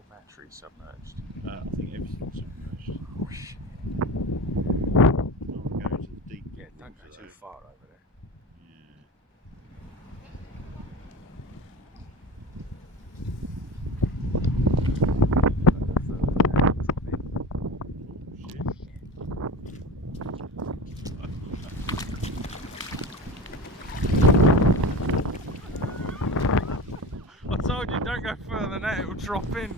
or battery submerged? I think everything's submerged. Oh shit. Don't want to go into the deep. Yeah, don't go waters too though. far over there. Yeah. I told you, don't go further than that, it'll drop in.